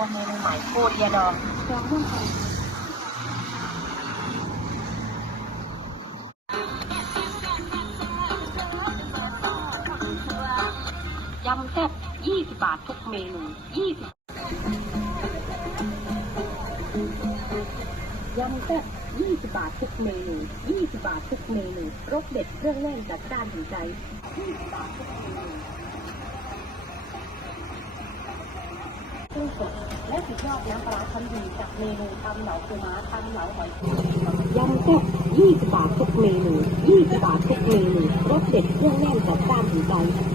วนูใหม่ยพูดยาดองดองต้อยำแซ่บ20 บาททุกเมนู20ยำแซ่บ20 บาททุกเมนู20 บาททุกเมนูรสเด็ดเครื่องแน่นจัดจ้านถึงใจ20บาททุกเมนู กุ้งสดและสุดยอดน้ำปลาชั้นดีจากเมนูทำเหลาปูม้าทำเหลาหอยยำแซ่บ20 บาททุกเมนู20 บาททุกเมนูรสเด็ดเครื่องแน่นจัดจ้านถึงใจ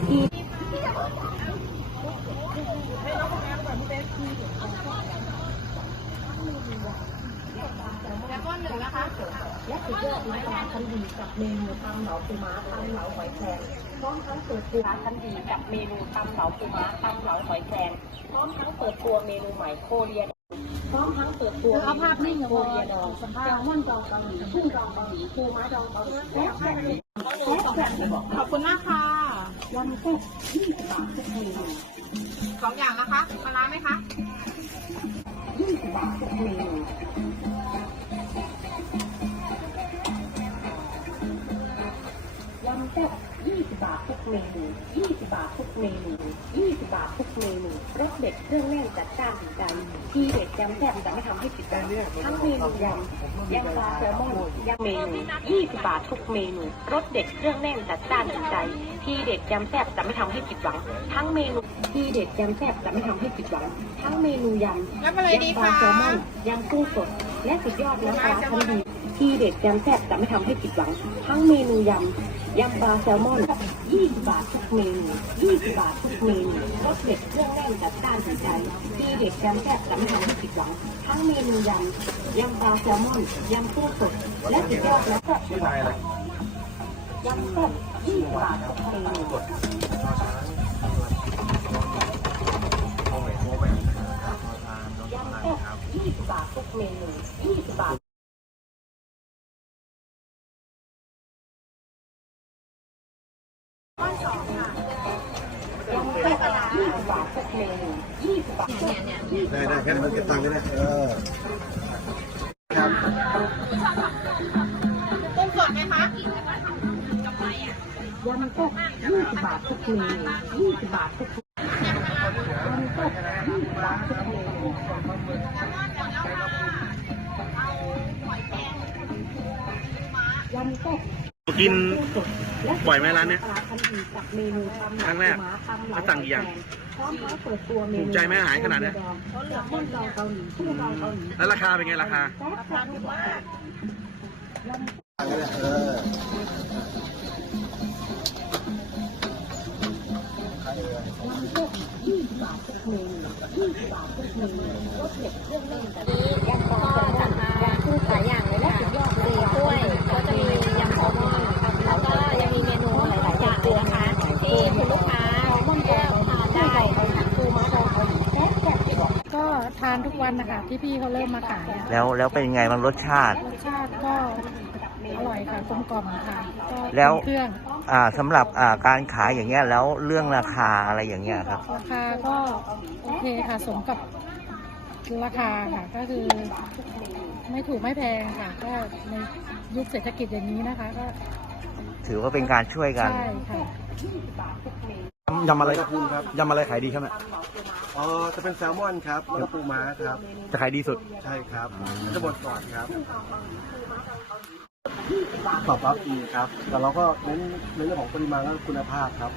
ที่และ และสุดยอดน้ำปลาชั้นดีกับเมนูตำเหลาปูม้าตำเหลาหอยแครงพร้อมทั้งเปิดตัวชั้นดีกับเมนูตำเหลาปูม้าตำเหลาหอยแครงพร้อมทั้งเปิดตัวเมนูใหม่โคเรียพร้อมทั้งเปิดตัวเอาภาพนิ่งโคเรียดองแซลมอนดองเกาหลีกุ้งดองเกาหลีปูม้าดองเกาหลีแซ่บแซ่บขอบคุณมากค่ะยำแซ่บ20บาททุกเมนูสองอย่างนะคะปลาร้าไหมคะ20บาททุกเมนู เมนู 20 บาททุกเมนู 20 บาททุกเมนูรสเด็ดเครื่องแน่นจัดจ้านถึงใจทีเด็ดยำแซ่บจะไม่ทำให้ผิดหวังทั้งเมนูยำยำปลาแซลมอนยำเมนู 20 บาททุกเมนูรสเด็ดเครื่องแน่นจัดจ้านถึงใจทีเด็ดยำแซ่บจะไม่ทำให้ผิดหวัง ทั้งเมนูทีเด็ดยำแซ่บจะไม่ทำให้ผิดหวัง ทั้งเมนูยำรับอะไรดียำปลาคะแซลมอนยำกุ้งสด และสุดยอดน้ำปลาชั้นดีที่เด็ดยำแซ่บจะไม่ทำให้ผิดหวัง ทั้งเมนูยำ ยำปลาแซลมอน 20 บาททุกเมนู 20 บาททุกเมนูรสเด็ดเครื่องแน่นจัดจ้านถึงใจที่เด็ดยำแซ่บจะไม่ทำให้ผิดหวัง ทั้งเมนูยำ ยำปลาแซลมอน ยำกุ้งสด และสุดยอดน้ำปลาชื่อนายอะไรยำแซ่บ20 บาททุกเมนูยำแซ่บ20 บาททุกเมนู 20 บาท ยี่สิบบาททุกเมนูยี่สิบบาททุกเมนูได้ได้แค่นั้นมันเก็บตังค์ได้เออครับกุ้งสดไหมคะยำแค่ยี่สิบบาททุกเมนูยี่สิบบาททุกเมนูยำแค่ยี่สิบบาททุกเมนูยำแค่ กินบ่อยไหมร้านเนี้ยครั้งแรกแล้วสั่งกี่อย่างพร้อมทั้งเปิดตัวเมนูถูกใจไหมอาหารขนาดเนี้ยแล้วราคาเป็นไงราคาแซ่บแซ่บมากตังค์ได้เออยี่สิบบาททุกเมนูยี่สิบบาททุกเมนูรสเด็ดเครื่องเล่นแต่นี้านทุกวันนะคะที่พี่เขาเริ่มมาขายอะแล้วแล้วเป็นไงบ้างรสชาติ รสชาติก็อร่อยค่ะกลมกล่อมค่ะก็แล้ว เครื่องอ่าสำหรับอ่าการขายอย่างเงี้ยแล้วเรื่องราคาอะไรอย่างเงี้ยครับ ราคาก็โอเคค่ะสมกับราคาค่ะก็คือ ไม่ถูกไม่แพงค่ะ ก็ในยุคเศรษฐกิจอย่างนี้นะคะ ก็ถือว่าเป็นการช่วยกัน ใช่ค่ะ ยำอะไรยำอะไรขายดีครับเนี่ยอ๋อจะเป็นแซลมอนครับแล้วก็ปูม้าครับ จะขายดีสุดใช่ครับจะหมดก่อนครับตอบรับดีครับแต่เราก็เน้นในเรื่องของปริมาณและคุณภาพครับ